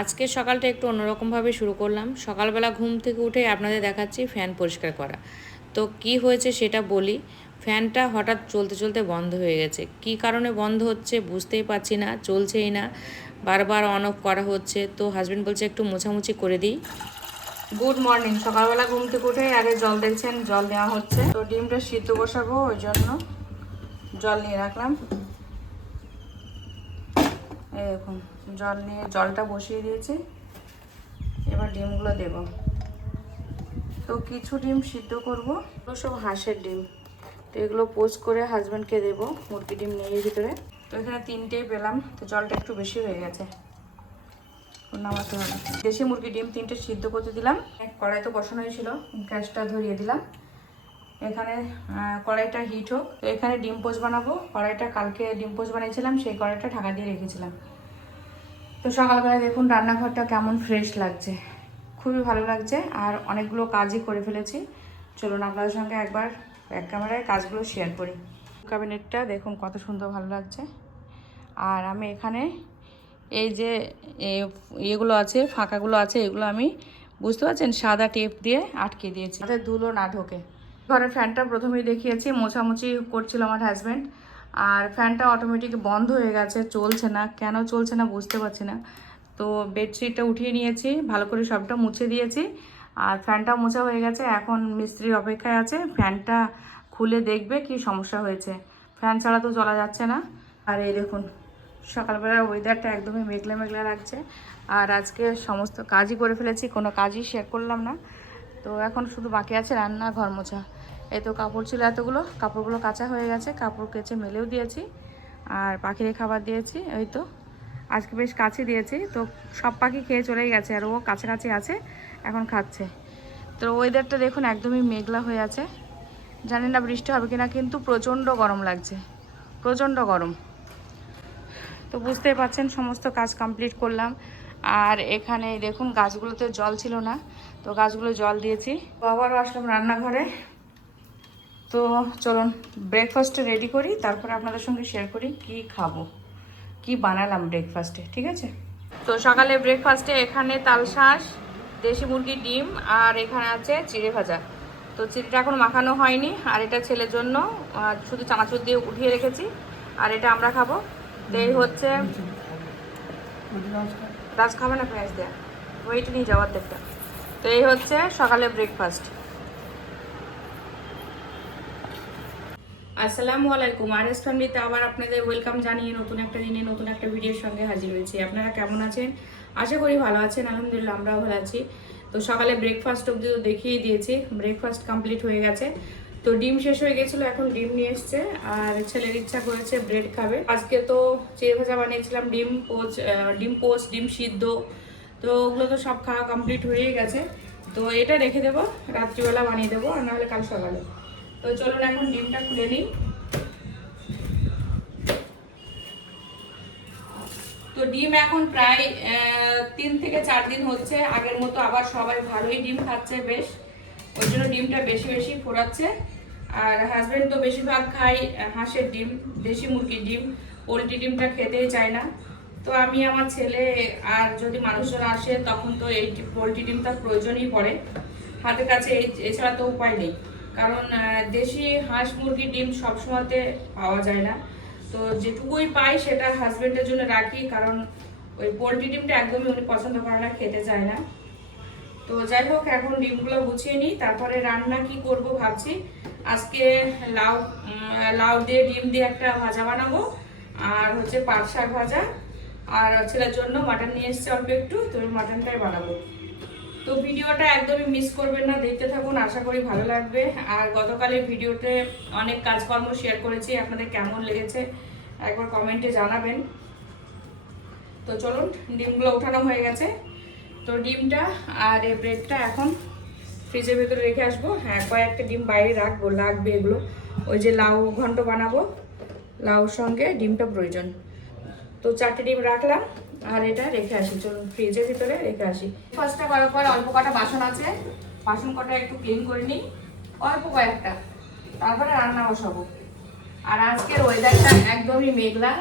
আজকে সকালটা একটু অন্যরকমভাবে শুরু করলাম। সকালবেলা ঘুম থেকে উঠে আপনাদের দেখাচ্ছি ফ্যান পরিষ্কার করা। তো কি হয়েছে সেটা বলি। ফ্যানটা হঠাৎ চলতে চলতে বন্ধ হয়ে গেছে। কি কারণে বন্ধ হচ্ছে বুঝতেই পারছি না, চলছেই না। বারবার অন অফ করা হচ্ছে। তো হাজবেন্ড বলছে একটু মোছামুছি করে দিই। গুড মর্নিং সকালবেলা ঘুম থেকে উঠে আগে জল দেখছেন, জল দেওয়া হচ্ছে। তো ডিমটা সিদ্ধ বসাবো ওই জন্য। জল নিয়ে রাখলাম। দেখুন, জল নিয়ে জলটা বসিয়ে দিয়েছি। এবার ডিমগুলো দেব। তো কিছু ডিম সিদ্ধ করব। সব হাঁসের ডিম। তো এগুলো পোস্ট করে হাজব্যান্ডকে দেবো, মুরগি ডিম নিয়ে ভিতরে। তো এখানে তিনটেই পেলাম, তো জলটা একটু বেশি হয়ে গেছে। নামাতে হবে দেশি মুরগি ডিম তিনটে সিদ্ধ করতে দিলাম। কড়াই তো বসানো হয়েছিল গ্যাসটা ধরিয়ে দিলাম। এখানে কড়াইটা হিট হোক। তো এখানে ডিম পোচ বানাবো। কড়াইটা কালকে ডিম পোচ বানিয়েছিলাম, সেই কড়াইটা ঢাকা দিয়ে রেখেছিলাম। তো সকালবেলায় দেখুন রান্নাঘরটা কেমন ফ্রেশ লাগছে। খুবই ভালো লাগছে, আর অনেকগুলো কাজই করে ফেলেছি। চলুন আপনাদের সঙ্গে একবার ব্যাক ক্যামেরায় কাজগুলো শেয়ার করি। ক্যাবিনেটটা দেখুন কত সুন্দর ভালো লাগছে। আর আমি এখানে এই যে, এ- ইয়েগুলো আছে, ফাঁকাগুলো আছে, এগুলো আমি, বুঝতে পারছেন? সাদা টেপ দিয়ে আটকে দিয়েছি। যাতে ধুলো না ঢোকে। ঘরের ফ্যানটা প্রথমেই দেখিয়েছি, মোছামুছি করছিল আমার হাজব্যান্ড আর ফ্যানটা অটোমেটিক বন্ধ হয়ে গেছে, চলছে না। কেন চলছে না বুঝতে পারছি না। তো বেডশিটটা উঠিয়ে নিয়েছি, ভালো করে সবটা মুছে দিয়েছি, আর ফ্যানটা মোছা হয়ে গেছে। এখন মিস্ত্রির অপেক্ষায় আছে, ফ্যানটা খুলে দেখবে কি সমস্যা হয়েছে। ফ্যান ছাড়া তো চলা যাচ্ছে না। আর এই দেখুন সকালবেলার ওয়েদারটা একদমই মেঘলা মেঘলা লাগছে। আর আজকে সমস্ত কাজই করে ফেলেছি, কোনো কাজই শেয়ার করলাম না। তো এখন শুধু বাকি আছে রান্না, ঘর মোছা। এই তো কাপড় ছিল এতগুলো, কাপড়গুলো কাঁচা হয়ে গেছে, কাপড় কেচে মেলেও দিয়েছি, আর পাখির খাবার দিয়েছি, এই তো। আজকে বেশ কাছে দিয়েছি, তো সব পাখি খেয়ে চলেই গেছে, আর ও কাছাকাছি আছে, এখন খাচ্ছে। তো ওয়েদারটা দেখুন একদমই মেঘলা হয়ে আছে। জানি না বৃষ্টি হবে কিনা, কিন্তু প্রচণ্ড গরম লাগছে, প্রচণ্ড গরম। তো বুঝতেই পারছেন, সমস্ত কাজ কমপ্লিট করলাম। আর এখানে দেখুন, গাছগুলোতে জল ছিল না, তো গাছগুলো জল দিয়েছি। তো আবারও আসলাম রান্নাঘরে তো চলুন ব্রেকফাস্টটা রেডি করি, তারপরে আপনাদের সঙ্গে শেয়ার করি কি খাব, কি বানালাম ব্রেকফাস্টে ঠিক আছে? তো সকালে ব্রেকফাস্টে এখানে তাল শাঁস, দেশি মুরগির ডিম, আর এখানে আছে চিড়ে ভাজা। তো চিড়েটা এখন মাখানো হয়নি, আর এটা ছেলের জন্য শুধু চানাচুর দিয়ে উঠিয়ে রেখেছি, আর এটা আমরা খাব। তো এই হচ্ছে রাজ খাবে না পেঁয়াজ দেয়া। ওইটা নিয়ে যাওয়ার দেখটা তো এই হচ্ছে সকালে ব্রেকফাস্ট আসসালামু আলাইকুম আর এস ফ্যামিলিতে আবার আপনাদের ওয়েলকাম জানিয়ে নতুন একটা দিনে নতুন একটা ভিডিওর সঙ্গে হাজির হয়েছি। আপনারা কেমন আছেন? আশা করি ভালো আছেন, আলহামদুলিল্লাহ আমরাও ভালো আছি। তো সকালে ব্রেকফাস্ট অবধি তো দেখিয়ে দিয়েছি ব্রেকফাস্ট কমপ্লিট হয়ে গেছে। তো ডিম শেষ হয়ে গেছিল, এখন ডিম নিয়ে এসছে, আর ছেলের ইচ্ছা করেছে ব্রেড খাবে। আজকে তো চিড়ে ভাজা বানিয়েছিলাম, ডিম পোচ ডিম পোচ, ডিম সিদ্ধ। তো ওগুলো তো সব খাওয়া কমপ্লিট হয়েই গেছে। তো এটা রেখে দেবো, রাত্রিবেলা বানিয়ে দেবো, আর নাহলে কাল সকালে। তো চলুন এখন ডিমটা খুলে নিই। তো ডিম এখন প্রায় তিন থেকে চার দিন হচ্ছে। আগের মতো আবার সবাই ভালোই ডিম খাচ্ছে বেশ। ওই জন্য ডিমটা বেশি বেশি ফোরাচ্ছে আর হাজবেন্ড তো বেশিরভাগ আহ, হাঁসের ডিম দেশি মুরগির ডিম। পোলট্রি ডিমটা খেতেই চায় না। তো আমি আমার ছেলে আর যদি মানুষজন আসে তখন তো এই পোলট্রি ডিমটা প্রয়োজনই পড়ে। হাতের কাছে এছাড়া তো উপায় নেই। কারণ দেশি হাঁস মুরগির ডিম সবসময়তে পাওয়া যায় না। তো যেটুকুই পাই সেটা হাজবেন্ডের জন্য রাখি, কারণ ওই পোলট্রি ডিমটা একদমই উনি পছন্দ করে না, খেতে চায় না। তো যাই হোক, এখন ডিমগুলো গুছিয়ে নিই, তারপরে রান্না কি করব ভাবছি। আজকে লাউ লাউ দিয়ে, ডিম দিয়ে একটা ভাজা বানাবো, আর হচ্ছে পাট শাক ভাজা। আর ছেলের জন্য মাটন নিয়ে এসছে অল্প একটু, তো মাটনটাই বানাবো। তো ভিডিওটা একদমই মিস করবেন না, দেখতে থাকুন, আশা করি ভালো লাগবে। আর গতকালের ভিডিওতে অনেক কাজকর্ম শেয়ার করেছি, আপনাদের কেমন লেগেছে একবার কমেন্টে জানাবেন। তো চলুন, ডিমগুলো ওঠানো হয়ে গেছে। তো ডিমটা আর এই ব্রেডটা এখন ফ্রিজের ভেতরে রেখে আসব। হ্যাঁ কয়েকটা ডিম বাইরে রাখব, লাগবে এগুলো। ওই যে লাউ ঘন্ট বানাবো, লাউর সঙ্গে ডিমটা প্রয়োজন। তো চারটে ডিম রাখলাম। আর এটা রেখে আসি, চলুন ফ্রিজের ভিতরে রেখে আসি। ফার্স্টটা করার পর অল্প কটা বাসন আছে, বাসন কটা একটু ক্লিন করে নিই, অল্প কয়েকটা। তারপরে রান্না বসাবো। আর আজকের ওয়েদারটা একদমই মেঘলা,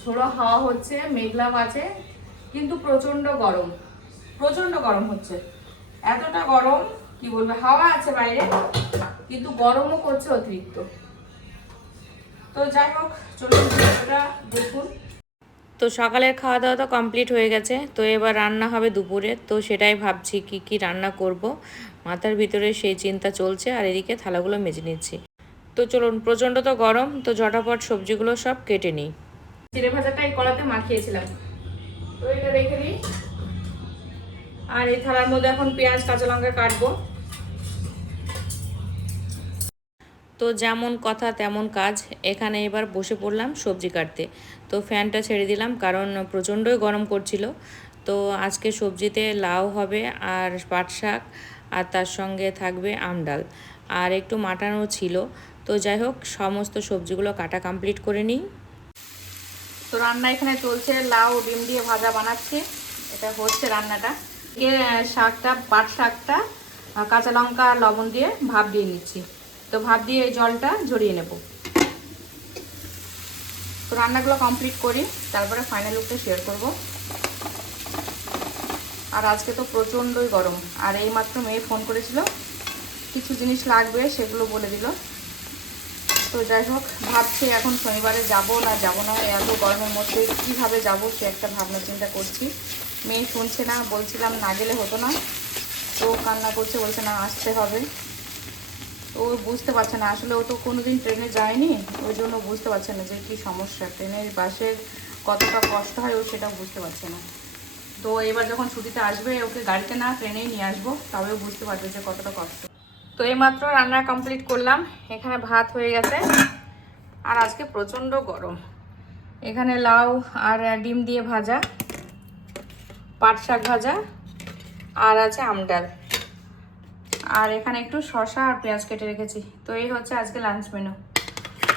ঝোড়ো হাওয়া হচ্ছে, মেঘলা আছে কিন্তু প্রচণ্ড গরম প্রচণ্ড গরম হচ্ছে। এতটা গরম, কি বলবে, হাওয়া আছে বাইরে, কিন্তু গরমও করছে অতিরিক্ত। তো যাই হোক, চলুন দেখুন। তো সকালের খাওয়া দাওয়া তো কমপ্লিট হয়ে গেছে, তো এবার রান্না হবে দুপুরে, তো সেটাই ভাবছি কি কি রান্না করব। মাথার ভিতরে সেই চিন্তা চলছে, আর এদিকে থালাগুলো মেজে নিচ্ছি। তো চলুন, প্রচণ্ড তো গরম, তো ঝটাপট সবজিগুলো সব কেটে নিই। চিড়ে ভাজাটা এই কড়াতে মাখিয়েছিলাম। তো এটা রেখে দিই। আর এই থালার মধ্যে এখন পেঁয়াজ, কাঁচা লঙ্কা কাটবো। তো যেমন কথা তেমন কাজ। এখানে এবার বসে পড়লাম সবজি কাটতে। তো ফ্যানটা ছেড়ে দিলাম কারণ প্রচণ্ডই গরম করছিল। তো আজকে সবজিতে লাউ হবে আর পাট শাক আর তার সঙ্গে থাকবে আমডাল আর একটু মাটানো ছিল। তো যাই হোক, সমস্ত সবজিগুলো কাটা কমপ্লিট করে নিই। তো রান্না এখানে চলছে। লাউ, ডিম দিয়ে ভাজা বানাচ্ছি। এটা হচ্ছে রান্নাটা। শাকটা, পাট শাকটা কাঁচা লঙ্কা, লবণ দিয়ে ভাপ দিয়ে নিচ্ছি। তো ভাপ দিয়ে এই জলটা ঝরিয়ে নেব। তো রান্নাগুলো কমপ্লিট করি, তারপরে ফাইনাল লুকটা শেয়ার করব। আর আজকে তো প্রচণ্ডই গরম, আর এই মাত্র মেয়ে ফোন করেছিল, কিছু জিনিস লাগবে সেগুলো বলে দিল। তো যাই হোক, ভাবছি এখন শনিবারে যাব না যাব না, এত গরমের মধ্যে কীভাবে যাব সে একটা ভাবনা চিন্তা করছি। মেয়ে শুনছে না, বলছিলাম না গেলে হতো না তো কান্না করছে, বলছে না আসতে হবে। ও বুঝতে পারছে না। আসলে ও তো কোনোদিন ট্রেনে যায়নি, ওই জন্য বুঝতে পারছে না যে কী সমস্যা। ট্রেনের বাসের কতটা কষ্ট হয় ও সেটাও বুঝতে পারছে না। তো এবার যখন ছুটিতে আসবে, ওকে গাড়িতে না ট্রেনেই নিয়ে আসব তবেও বুঝতে পারবে যে কতটা কষ্ট। তো এইমাত্র রান্না কমপ্লিট করলাম, এখানে ভাত হয়ে গেছে। আর আজকে প্রচণ্ড গরম। এখানে লাউ আর ডিম দিয়ে ভাজা, পাট শাক ভাজা, আর আছে আমডাল আর এখানে একটু শসা আর পেঁয়াজ কেটে রেখেছি। তো এই হচ্ছে আজকে লাঞ্চ মেনু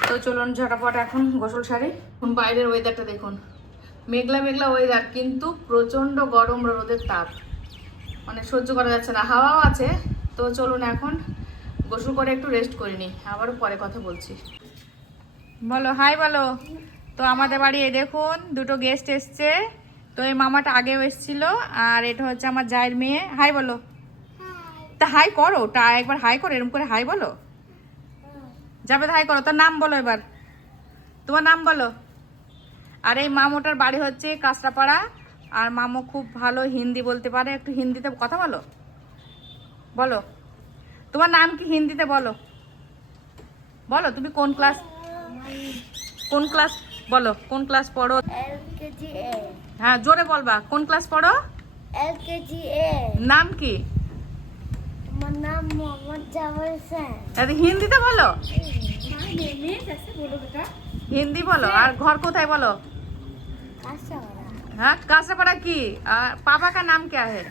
তো চলুন ঝটাপট এখন গোসল শাড়ি এখন বাইরের ওয়েদারটা দেখুন। মেঘলা মেঘলা ওয়েদার কিন্তু প্রচণ্ড গরম রোদের তাপ। মানে সহ্য করা যাচ্ছে না। হাওয়াও আছে। তো চলুন এখন গোসল করে একটু রেস্ট করে নিই। আবারও পরে কথা বলছি। বলো হাই বলো। তো আমাদের বাড়ি এই দেখুন, দুটো গেস্ট এসছে। তো এই মামাটা আগেও এসেছিল। আর এটা হচ্ছে আমার জায়ের মেয়ে। হাই বলো। তা হাই করো তা একবার হাই করো এরকম করে হাই বলো? যাবে হাই করো তোর নাম বলো এবার। তোমার নাম বলো। আর এই মামোটার বাড়ি হচ্ছে কাঁচরাপাড়া আর মামো খুব ভালো হিন্দি বলতে পারে একটু হিন্দিতে কথা বলো। বলো। তোমার নাম কি হিন্দিতে বলো? বলো তুমি কোন ক্লাস কোন ক্লাস বলো কোন ক্লাস পড়ো? হ্যাঁ জোরে বলবা কোন ক্লাস পড়ো? নাম কি? আমার নাম মোহাম্মদ জামাল স্যার আরে হিন্দিতে বলো? হিন্দি বলো আর ঘর কোথায় বলো? হ্যাঁ কাঁসাপাড়া কি? আর বাবা কা নাম কে হ্যাঁ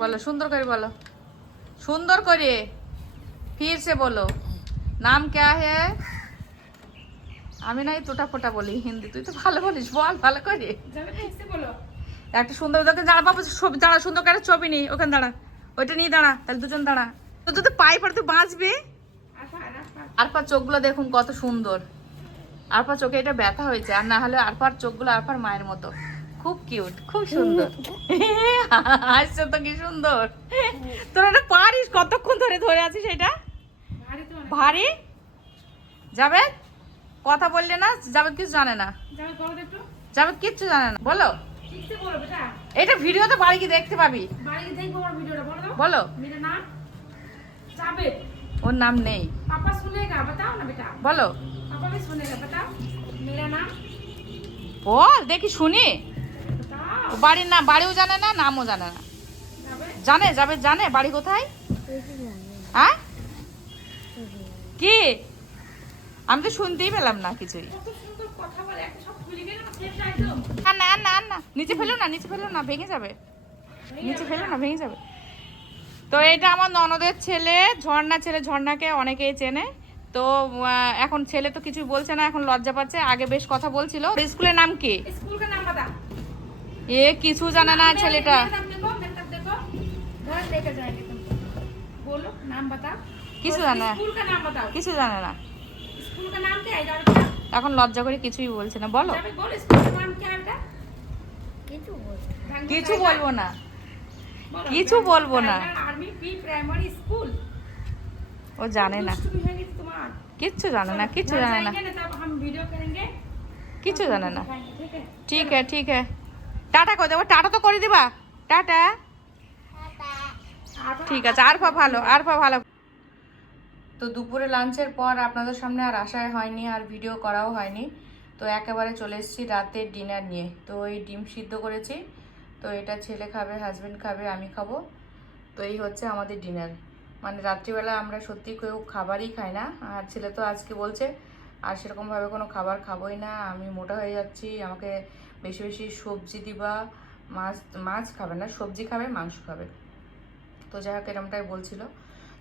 বলো সুন্দর করে বলো। সুন্দর করে ফির সে বলো। নাম কে হ্যাঁ আমি নাই তোটা ফোটা বলি হিন্দি। তুই তো ভালো বলিস বল ভালো করে। বলো। একটা সুন্দর তোকে দাঁড়া বাবু ছবি দাঁড়া সুন্দর করে ছবি নেই ওখানে দাঁড়া। ওইটা নিয়ে দাঁড়া তাহলে দুজন দাঁড়া। তো তুই তো পড়ে তুই বাঁচবি? আরপার চোখগুলো দেখুন কত সুন্দর। আর আরপার চোখে এটা ব্যথা হয়েছে আর না হলে আরপার চোখগুলো আরপার মায়ের মতো। খুব কিউট খুব সুন্দর। হাসছে তো কি সুন্দর। তোর এটা পারিস? কতক্ষণ ধরে ধরে আছিস এটা? ভারী? যাবে কথা বললে না যাবে কিছু জানে না। যাবে কিচ্ছু জানে না। বলো। এটা ভিডিও তো বাড়ি গিয়ে দেখতে পাবি। বলো ওর নাম নেই। বলো। বল দেখি শুনি। বাড়ির না বাড়িও জানে না নামও জানে না। জানে যাবে জানে বাড়ি কোথায়? হ্যাঁ? কি? আমি তো শুনতেই পেলাম না কিছুই। কথা বলে একটা না না না নিচে ফেলো না নিচে ফেলো না ভেঙে যাবে। নিচে ফেলো না ভেঙে যাবে। তো এটা আমার ননদের ছেলে ঝর্ণা ছেলে ঝর্ণাকে অনেকেই চেনে। তো এখন ছেলে তো কিছু বলছে না এখন লজ্জা পাচ্ছে। আগে বেশ কথা বলছিল। স্কুলের নাম কি? এ কিছু জানে না ছেলেটা। কিছু জানে না। কিছু জানে না। এখন লজ্জা করে কিছুই বলছে না বলো। কিছু বলব না। কিছু বলব না। ও জানে না। কিচ্ছু জানে না কিচ্ছু জানে না। কিচ্ছু জানে না। ঠিক হ্যাঁ ঠিক হ্যাঁ টাটা করে দেবো টাটা তো করে দিবা। টাটা। ঠিক আছে আরফা ভালো আরফা ভালো। তো দুপুরে লাঞ্চের পর আপনাদের সামনে আর আসাই হয়নি, আর ভিডিও করাও হয়নি। তো একেবারে চলে এসেছি রাতের ডিনার নিয়ে। তো এই ডিম সিদ্ধ করেছি। তো এটা ছেলে খাবে হাজব্যান্ড খাবে, আমি খাব। তো এই হচ্ছে আমাদের ডিনার মানে রাত্রিবেলা আমরা সত্যি কেউ খাবারই খাই না। আর ছেলে তো আজকে বলছে, আর সেরকমভাবে কোনো খাবার খাবোই না। আমি মোটা হয়ে যাচ্ছি। আমাকে বেশি বেশি সবজি দিবা। মাছ মাছ খাবে না, সবজি খাবে, মাংস খাবে। তো যাই হোক, এরমটাই বলছিল।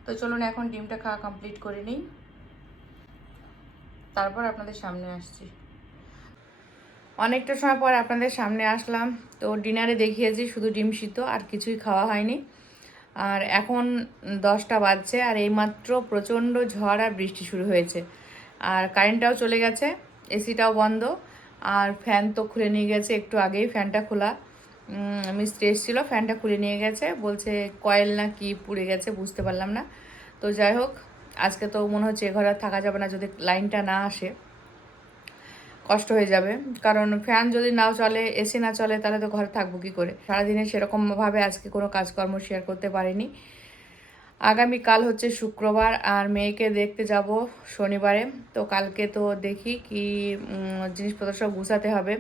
তো চলুন এখন ডিমটা খাওয়া কমপ্লিট করে নিই। তারপর আপনাদের সামনে আসছি। অনেকটা সময় পর আপনাদের সামনে আসলাম। তো ডিনারে দেখিয়েছি, শুধু ডিম সিদ্ধ, আর কিছুই খাওয়া হয়নি। আর এখন দশটা বাজছে, আর এইমাত্র প্রচণ্ড ঝড় আর বৃষ্টি শুরু হয়েছে। আর কারেন্টটাও চলে গেছে এসিটাও বন্ধ। আর ফ্যান তো খুলে নিয়ে গেছে, একটু আগেই ফ্যানটা খোলা। মিস্ত্রি এসেছিল, ফ্যানটা খুলে নিয়ে গেছে, বলছে কয়েল না কি পুড়ে গেছে বুঝতে পারলাম না। তো যাই হোক, আজকে তো মনে হচ্ছে এ ঘরে থাকা যাবে না, যদি লাইনটা না আসে, কষ্ট হয়ে যাবে। কারণ ফ্যান যদি নাও চলে, এসি না চলে, তাহলে তো ঘরে থাকব কি করে? সারাদিনে সেরকমভাবে আজকে কোনো কাজকর্ম শেয়ার করতে পারিনি। আগামীকাল হচ্ছে শুক্রবার, আর মেয়েকে দেখতে যাব শনিবারে। তো কালকে তো দেখি কি জিনিসপত্র সব গুছাতে হবে।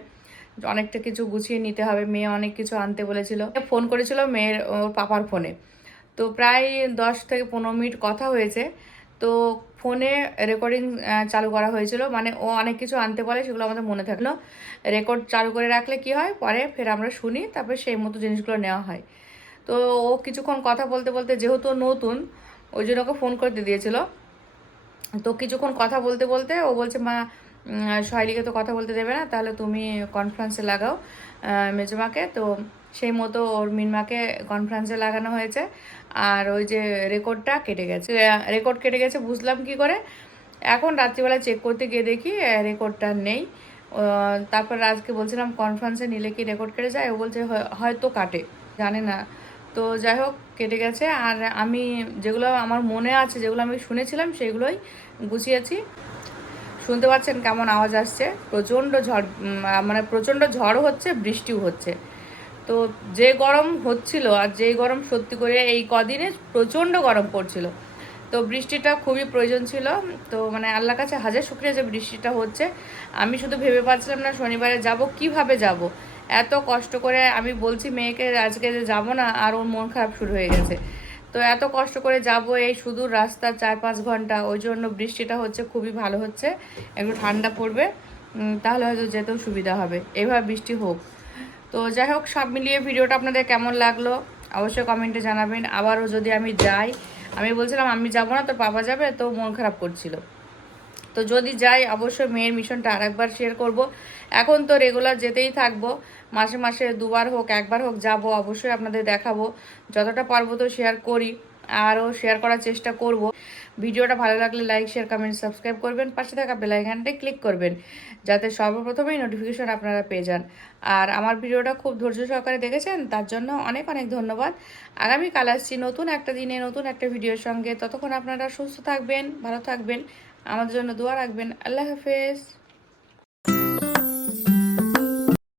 অনেকটা কিছু গুছিয়ে নিতে হবে। মেয়ে অনেক কিছু আনতে বলেছিল। ফোন করেছিল মেয়ের, ওর পাপার ফোনে। তো প্রায় দশ থেকে পনেরো মিনিট কথা হয়েছে। তো ফোনে রেকর্ডিং চালু করা হয়েছিল। মানে ও অনেক কিছু আনতে বলে, সেগুলো আমাদের মনে থাকল। রেকর্ড চালু করে রাখলে কি হয়? পরে ফের আমরা শুনি, তারপরে সেই মতো জিনিসগুলো নেওয়া হয়। তো ও কিছুক্ষণ কথা বলতে বলতে, যেহেতু নতুন, ওই জন্য ওকে ফোন করতে দিয়েছিল। তো কিছুক্ষণ কথা বলতে বলতে ও বলছে, মা উম, তো কথা বলতে দেবে না তাহলে তুমি কনফারেন্সে লাগাও মেজমাকে। তো সেই মতো ওর মিনমাকে কনফারেন্সে লাগানো হয়েছে। আর ওই যে রেকর্ডটা কেটে গেছে। রেকর্ড কেটে গেছে বুঝলাম কি করে? এখন রাত্রিবেলা চেক করতে গিয়ে দেখি রেকর্ডটা নেই। তারপর আজকে বলছিলাম কনফারেন্সে নিলে কি রেকর্ড কেটে যায়? ও বলছে "হয়- হয়তো কাটে জানে না। তো যাই হোক কেটে গেছে। আর আমি যেগুলো আমার মনে আছে যেগুলো আমি শুনেছিলাম সেগুলোই গুছিয়েছি। শুনতে পাচ্ছেন কেমন আওয়াজ আসছে? প্রচণ্ড ঝড় মানে প্রচণ্ড ঝড় হচ্ছে, বৃষ্টিও হচ্ছে। তো যে গরম হচ্ছিল, আর যে গরম সত্যি করে এই কদিনে প্রচণ্ড গরম পড়ছিল। তো বৃষ্টিটা খুবই প্রয়োজন ছিল। তো মানে আল্লাহর কাছে হাজার শুক্রিয়া যে বৃষ্টিটা হচ্ছে। আমি শুধু ভেবে পাচ্ছিলাম না শনিবারে যাব, কীভাবে যাব? এত কষ্ট করে আমি বলছি মেয়েকে আজকে যে যাব না, আর ওর মন খারাপ শুরু হয়ে গেছে। তো এত কষ্ট করে যাব এই সুদূর রাস্তা চার পাঁচ ঘণ্টা, ওই জন্য বৃষ্টিটা হচ্ছে খুবই ভালো হচ্ছে, একটু ঠান্ডা পড়বে তাহলে হয়তো যেতেও সুবিধা হবে, এভাবে বৃষ্টি হোক। তো যাই হোক, সব মিলিয়ে ভিডিওটা আপনাদের কেমন লাগল অবশ্যই কমেন্টে জানাবেন, আবারও যদি আমি যাই, আমি বলছিলাম আমি যাব না তো পাপা যাবে, তো মন খারাপ করছিল। তো যদি যাই, অবশ্যই মেয়ের মিশনটা আরেকবার শেয়ার করব। এখন তো রেগুলার যেতেই থাকব। মাসে মাসে দুবার হোক, একবার হোক যাব, অবশ্যই আপনাদের দেখাবো। যতটা পারব তো শেয়ার করি, আরও শেয়ার করার চেষ্টা করব। ভিডিওটা ভালো লাগলে লাইক শেয়ার কমেন্ট সাবস্ক্রাইব করবেন। পাশে থাকা বেলাইকানটায় ক্লিক করবেন, যাতে সর্বপ্রথমেই নোটিফিকেশন আপনারা পেয়ে যান। আর আমার ভিডিওটা খুব ধৈর্য সহকারে দেখেছেন, তার জন্য অনেক অনেক ধন্যবাদ। আগামীকাল আসছি নতুন একটা দিনে, নতুন একটা ভিডিওর সঙ্গে। ততক্ষণ আপনারা সুস্থ থাকবেন, ভালো থাকবেন। আমাদের জন্য দোয়া রাখবেন। আল্লাহ হাফেজ।